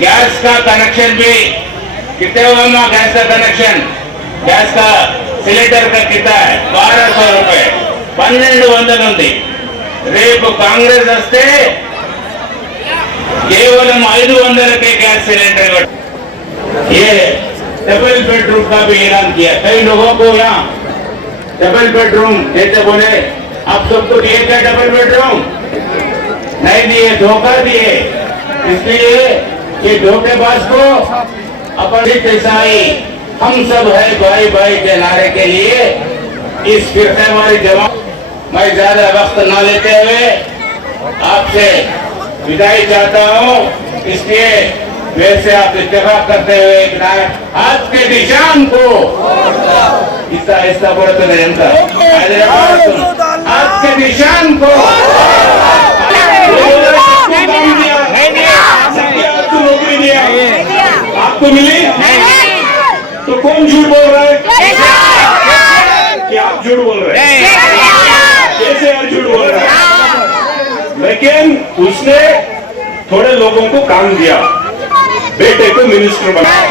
Gas का connection भी कितने हुआ माँ? गैस का कनेक्शन, गैस का सिलेंडर का कितना है? 1200 रुपए, 1200 ఉంది. రేపు కాంగ్రెస్ వస్తే కేవలం 500 गैस सिलेंडर. ये डबल बेडरूम का भी ऐलान किया. कई लोगों को यहाँ डबल बेडरूम देते बोले, आप सबको दिए क्या डबल बेडरूम? नहीं दिए, धोखा दिए. इसलिए ये धोखेबाज को अपन ईसाई हम सब है भाई भाई के नारे के लिए इस फिरके वाली जवाब मैं ज्यादा वक्त न लेते हुए आपसे विदाई चाहता हूँ. इसलिए वैसे आप इत्तेफाक करते हुए हाथ के निशान को ऐसा बोलते नहीं अंत हाथ के निशान को नौकरी दिया आपको मिली तो कौन झूठ बोल रहा है कि आप झूठ बोल रहे हैं? कैसे यार झूठ बोल रहे हैं? लेकिन उसने थोड़े लोगों को काम दिया. बेटे को मिनिस्टर बनाया,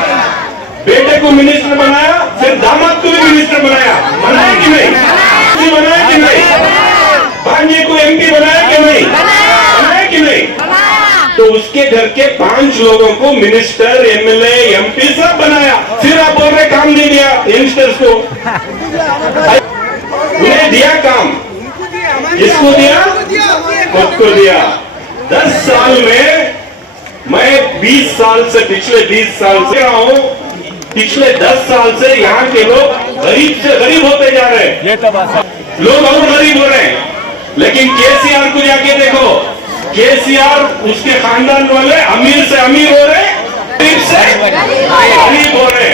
बेटे को मिनिस्टर बनाया, फिर दामाद को भी मिनिस्टर बनाया. बनाया कि नहीं? बनाया कि नहीं? भांजे को एमपी बनाया कि नहीं? बनाया कि नहीं? तो उसके घर के 5 लोगों को मिनिस्टर, एमएलए, एमपी सब बनाया. फिर आप बोल रहे काम नहीं दिया यंगस्टर्स को. उन्हें दिया काम, किसको दिया? खुद को दिया. 10 साल में मैं 20 साल से, पिछले 20 साल से रहा हूं. पिछले 10 साल से यहाँ के लोग गरीब से गरीब होते जा रहे हैं. लोग और गरीब हो रहे हैं. लेकिन केसीआर को जाके देखो, केसीआर उसके खानदान वाले अमीर से अमीर हो रहे, गरीब से गरीब हो रहे.